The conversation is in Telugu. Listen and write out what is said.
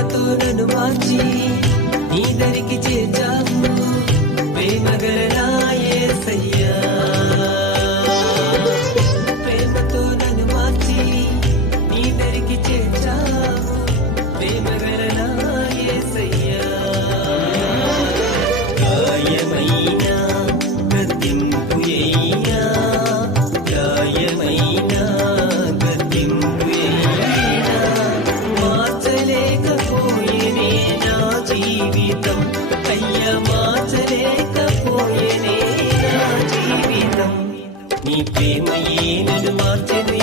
ప్రేమతో నన్ను మార్చి నీ దరికి చేర్చావు ప్రేమగల నా యేసయ్యా. ప్రేమతో నన్ను మార్చి నీ దరికి చేర్చావు ప్రేమగల నా యేసయ్యా. గాయమైన గద్దింపు అయినా గాయమైన గద్దింపు అయినా మార్చలేకపోయేనే నా జీవితం అయ్యా, మార్చలేకపోయేనే నా జీవితం. నీ ప్రేమయే నన్ను మార్చెను